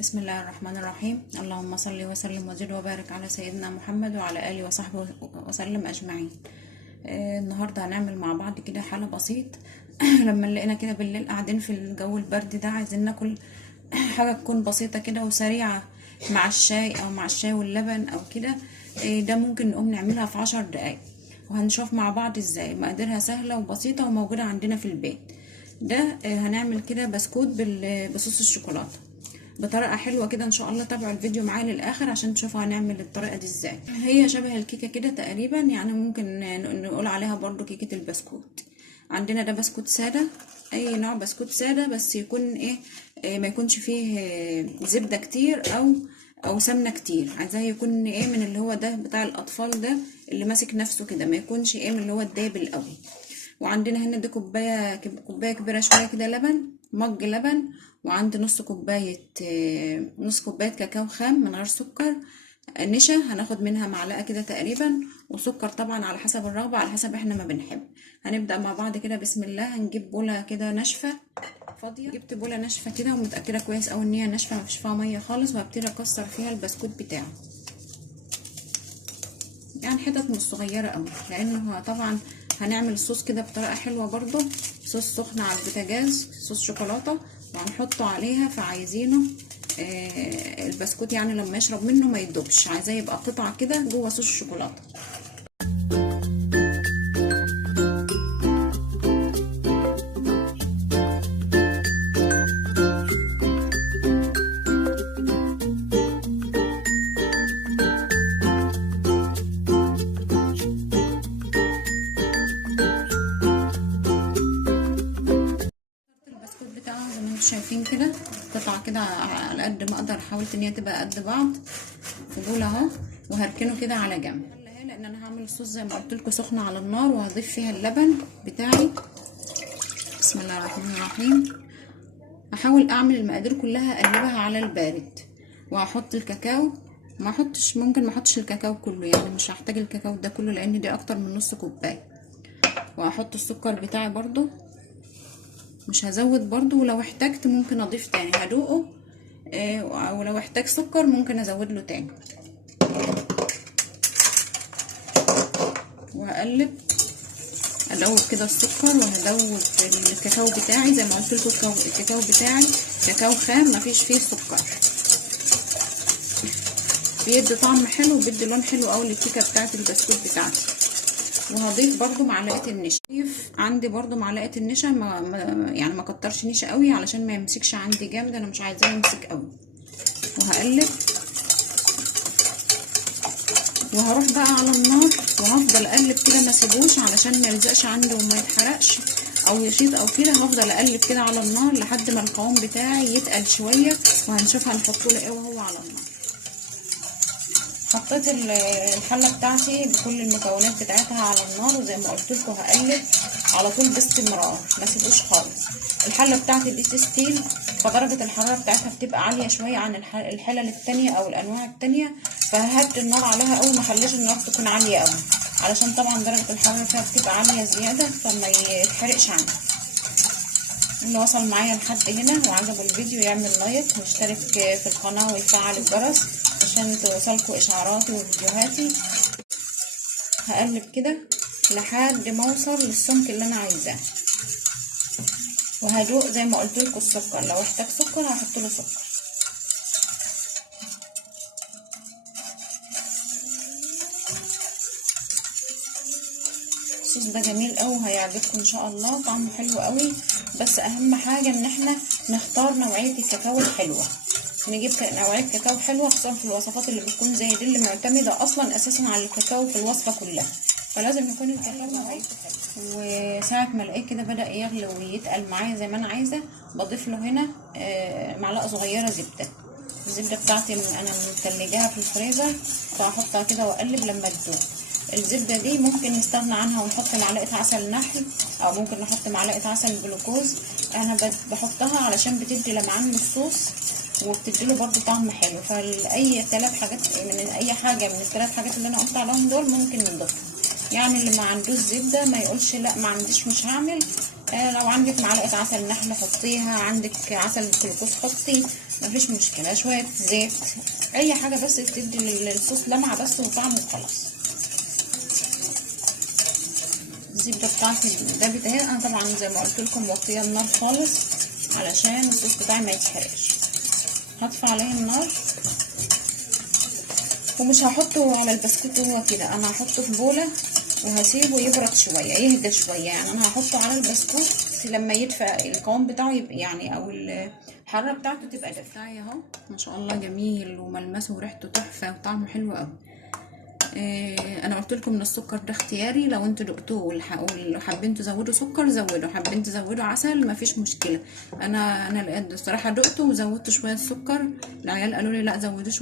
بسم الله الرحمن الرحيم. اللهم صل وسلم وزد وبارك على سيدنا محمد وعلى آله وصحبه وسلم أجمعين. النهاردة هنعمل مع بعض كده حالة بسيط. لما لقينا كده بالليل قاعدين في الجو البرد ده عايزين ناكل حاجة تكون بسيطة كده وسريعة مع الشاي أو مع الشاي واللبن أو كده. ده ممكن نقوم نعملها في 10 دقايق، وهنشوف مع بعض ازاي. مقاديرها سهلة وبسيطة وموجودة عندنا في البيت. ده هنعمل كده بسكوت بصوص الشوكولاتة بطريقه حلوه كده ان شاء الله. تابعوا الفيديو معايا للاخر عشان تشوفوا هنعمل الطريقه دي ازاي. هي شبه الكيكه كده تقريبا، يعني ممكن نقول عليها برضو كيكه البسكوت. عندنا ده بسكوت ساده، اي نوع بسكوت ساده بس يكون ما يكونش فيه زبده كتير او سمنه كتير. عايزاه يكون من اللي هو ده بتاع الاطفال ده اللي ماسك نفسه كده، ما يكونش من اللي هو الدايب القوي. وعندنا هنا دي كوبايه كبيره شويه كده لبن، مج لبن. وعندي نص كوبايه كاكاو خام من غير سكر، نشا هناخد منها معلقه كده تقريبا، وسكر طبعا على حسب الرغبه، على حسب احنا ما بنحب. هنبدا مع بعض كده. بسم الله. هنجيب بوله كده ناشفه فاضيه. جبت بوله ناشفه كده ومتاكده كويس قوي ان هي ناشفه ما فيش فيها ميه خالص، وهبتدي اكسر فيها البسكوت بتاعي، يعني حتت مش صغيره قوي، لانه طبعا هنعمل الصوص كده بطريقه حلوه برضو. صوص سخن على البوتاجاز، صوص شوكولاته، وهنحطه عليها. فعايزينه البسكوت يعني لما يشرب منه ما يدوبش، عايزاه يبقى قطعه كده جوه صوص الشوكولاته. شايفين كده قطعه كده على قد ما اقدر، حاولت ان هي تبقى قد بعض في بوله اهو، وهركنه كده على جنب. لان انا هعمل الصوص زي ما قلت لكم سخنه على النار، وهضيف فيها اللبن بتاعي. بسم الله الرحمن الرحيم. هحاول اعمل المقادير كلها اقلبها على البارد، وهحط الكاكاو. ممكن ما احطش الكاكاو كله، يعني مش هحتاج الكاكاو ده كله لان دي اكتر من نص كوبايه. وهحط السكر بتاعي برضو، مش هزود برضو، ولو احتجت ممكن اضيف تاني هدوقه. ولو احتاج سكر ممكن ازود له تاني. وهقلب ادوب كده السكر، وهدوب الكاكاو بتاعي. زي ما قلت لكم الكاكاو بتاعي كاكاو خام مفيش فيه سكر، بيدي طعم حلو وبيدي لون حلو قوي للكيكه بتاعت البسكوت بتاعتي. وهضيف برضو معلقه النشا. عندي برضو معلقه النشا، يعني ما كترش نشا قوي علشان ما يمسكش عندي جامد، انا مش عايزاه يمسك قوي. وهقلب، وهروح بقى على النار وهفضل اقلب كده ما اسيبوش علشان ما يلزقش عندي وما يتحرقش او يشيط او كده. هفضل اقلب كده على النار لحد ما القوام بتاعي يتقل شويه، وهنشوف هنحطه له ايه وهو على النار. حطيت الحله بتاعتي بكل المكونات بتاعتها على النار، وزي ما قلت لكم هقلب على طول باستمرار ما اسيبوش خالص. الحله بتاعتي دي ستيل، فدرجه الحراره بتاعتها بتبقى عاليه شويه عن الحلل التانية او الانواع التانية. فهدي النار عليها قوي، ما اخليش النار تكون عاليه قوي، علشان طبعا درجه الحراره فيها بتبقى عاليه زياده فما يتحرقش عندي. اللي وصل معايا لحد هنا وعجبه الفيديو يعمل لايك ويشترك في القناه ويفعل الجرس عشان توصلكوا اشعاراتي وفيديوهاتي. هقلب كده لحد ما اوصل للسمك اللي انا عايزاه، وهدوق زي ما قلت لكم السكر. لو احتاج سكر هحط له سكر. الصوص ده جميل قوي وهيعجبكم ان شاء الله، طعمه حلو قوي. بس اهم حاجه ان احنا نختار نوعيه الكاكاو الحلوه، نجيب نوعيه كاكاو حلوه، خصوصا في الوصفات اللي بتكون زي دي اللي معتمده اصلا اساسا على الكاكاو في الوصفه كلها. فلازم يكون الكاكاو نوعيته حلوه. وساعه ما الاقيه كده بدا يغلي ويتقل معايا زي ما انا عايزه، بضيف له هنا معلقه صغيره زبده. الزبده بتاعتي انا متلجاها في الفريزر، فهحطها كده واقلب لما تدوب. الزبده دي ممكن نستغنى عنها ونحط معلقه عسل نحل، او ممكن نحط معلقه عسل جلوكوز. انا بحطها علشان بتدي لمعان للصوص وبتديله برضو طعم حلو. فاي 3 حاجات من اي حاجه من ال3 حاجات اللي انا قلت عليهم دول ممكن نضيفهم. يعني اللي ما عندوش زبده ما يقولش لا ما عنديش مش هعمل، لو عندك معلقه عسل نحل حطيها، عندك عسل جلوكوز حطي، مفيش مشكله. شويه زيت، اي حاجه بس تدي للصوص لمعه بس وطعم وخلاص. الزبده بتاعتي دابت اهي. انا طبعا زي ما قلت لكم موطيه النار خالص علشان الصوص بتاعي ما يتحرقش. هطفي عليه النار ومش هحطه على البسكوت هو كده، انا هحطه في بوله وهسيبه يبرد شويه، يهدى شويه. يعني انا هحطه على البسكوت لما يدفى القوام بتاعه يبقى يعني، او الحراره بتاعته تبقى دافيه. بتاعي اهو ما شاء الله جميل وملمسه وريحته تحفه وطعمه حلو قوي. انا قلت لكم ان السكر ده اختياري، لو انتوا دقتوه وحابين تزودوا سكر زودوا، حابين تزودوا عسل مفيش مشكله. انا الصراحه دقته وزودت شويه سكر. العيال قالوا لي لا زودوا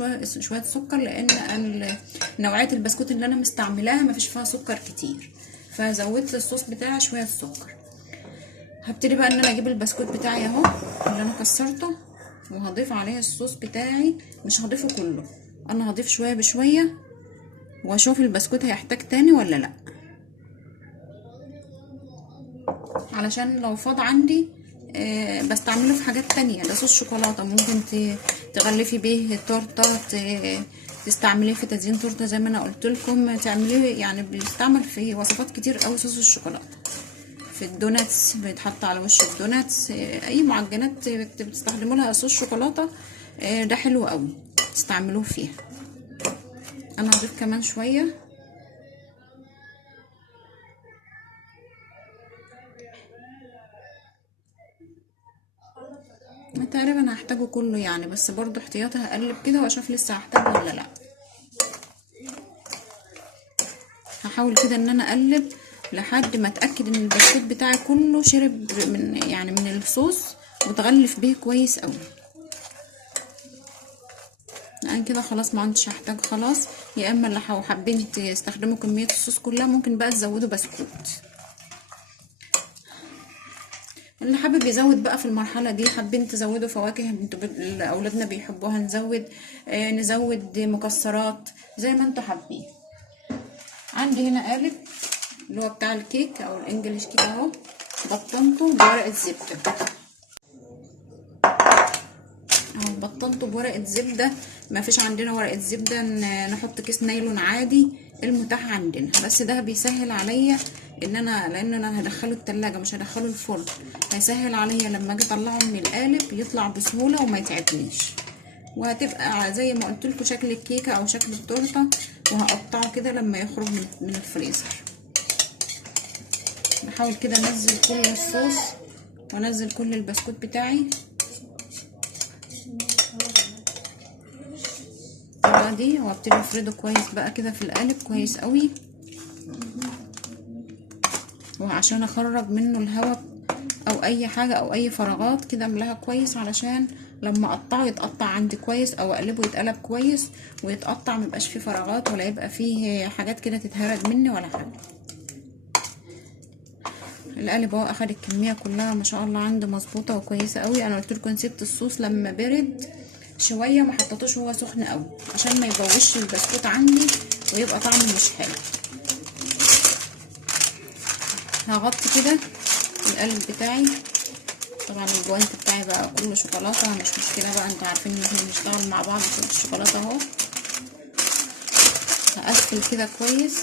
شويه سكر، لان نوعيه البسكوت اللي انا مستعملاها مفيش فيها سكر كتير، فزودت الصوص بتاعي شويه سكر. هبتدي بقى ان انا اجيب البسكوت بتاعي اهو اللي انا كسرته، وهضيف عليه الصوص بتاعي. مش هضيفه كله، انا هضيف شويه بشويه واشوف البسكوت هيحتاج تاني ولا لا، علشان لو فاض عندي بستعمله في حاجات تانية. ده صوص شوكولاتة، ممكن تغلفي بيه تورتة، تستعمليه في تزيين تورتة زي ما انا قلت لكم، تعمليه يعني بيستعمل في وصفات كتير قوي صوص الشوكولاتة. في الدوناتس بيتحط على وش الدوناتس، اي معجنات بتستخدموا لها صوص شوكولاتة ده حلو قوي تستعملوه فيها. انا هضيف كمان شويه. تقريبا هحتاجه كله يعني، بس برضو احتياطي هقلب كده واشوف لسه هحتاجه ولا لا. هحاول كده ان انا اقلب لحد ما اتاكد ان البسكوت بتاعي كله شرب من الصوص وتغلف بيه كويس قوي. انا كده خلاص ما عنديش هحتاج خلاص. يا اما اللي حابين تستخدموا كميه الصوص كلها ممكن بقى تزودوا بسكوت. اللي حابب يزود بقى في المرحله دي، حابين تزودوا فواكه انتوا اولادنا بيحبوها نزود، نزود مكسرات زي ما انتوا حابين. عندي هنا قالب اللي هو بتاع الكيك او الانجليش كده اهو، بطنته بورقه زبده اهو، بطنته بورقه زبده. ما فيش عندنا ورقه زبده نحط كيس نايلون عادي، المتاح عندنا. بس ده بيسهل عليا ان لان انا هدخله التلاجة مش هدخله الفرن، هيسهل عليا لما اجي اطلعه من القالب يطلع بسهوله وما يتعبنيش، وهتبقى زي ما قلت لكم شكل الكيكه او شكل التورته. وهقطعه كده لما يخرج من الفريزر. بحاول كده انزل كل الصوص وانزل كل البسكوت بتاعي دي، وابتدي افرده كويس بقى كده في القالب كويس قوي، وعشان اخرج منه الهواء او اي حاجه او اي فراغات كده املاها كويس، علشان لما اقطعه يتقطع عندي كويس، او اقلبه يتقلب كويس ويتقطع ميبقاش فيه فراغات ولا يبقى فيه حاجات كده تتهرج مني ولا حاجه. القالب اهو اخد الكميه كلها ما شاء الله عنده مظبوطه وكويسه قوي. انا قلت لكم سبت الصوص لما برد شويه، ما حطيتوش هو سخن قوي عشان ما يبوظش البسكوت عندي ويبقى طعمه مش حلو. هغطي كده القالب بتاعي. طبعا الجوانت بتاعي بقى كله شوكولاته، مش مشكله بقى، انتوا عارفين ان احنا بنشتغل مع بعض في الشوكولاته اهو. هقفل كده كويس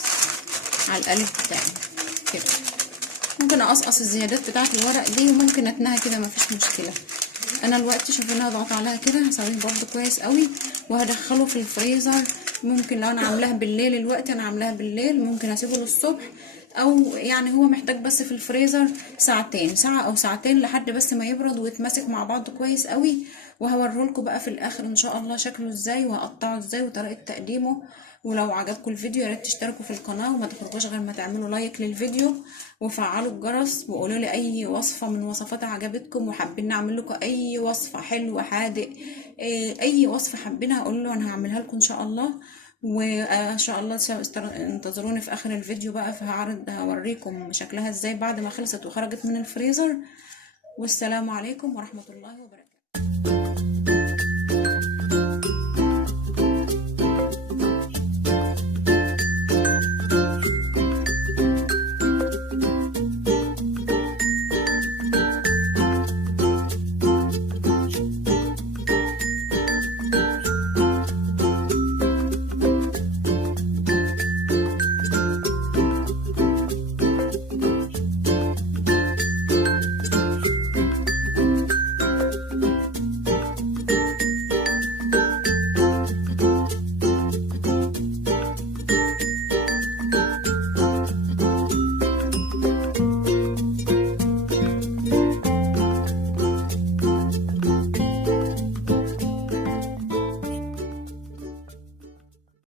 على القالب بتاعي كده. ممكن اقصقص الزيادات بتاعه الورق دي وممكن اتنها كده مفيش مشكله. انا دلوقتي شايفينها اضغط عليها كده، هسويه برده كويس قوي وهدخله في الفريزر. ممكن لو انا عاملاها بالليل، الوقت انا عاملاها بالليل، ممكن اسيبه للصبح، او يعني هو محتاج بس في الفريزر ساعة او ساعتين لحد بس ما يبرد ويتماسك مع بعض كويس قوي. وهوريلكم بقى في الاخر ان شاء الله شكله ازاي وهقطعه ازاي وطريقه تقديمه. ولو عجبكم الفيديو يا ريت تشتركوا في القناه وما تخرجوش غير ما تعملوا لايك للفيديو وفعلوا الجرس، وقولوا لي اي وصفه من وصفات عجبتكم وحابين نعمل لكم اي وصفه حلوه حادق، اي وصفه حابينها قولوا انا هعملها لكم ان شاء الله. وان شاء الله انتظروني في اخر الفيديو بقى، هوريكم شكلها ازاي بعد ما خلصت وخرجت من الفريزر. والسلام عليكم ورحمه الله وبركاته.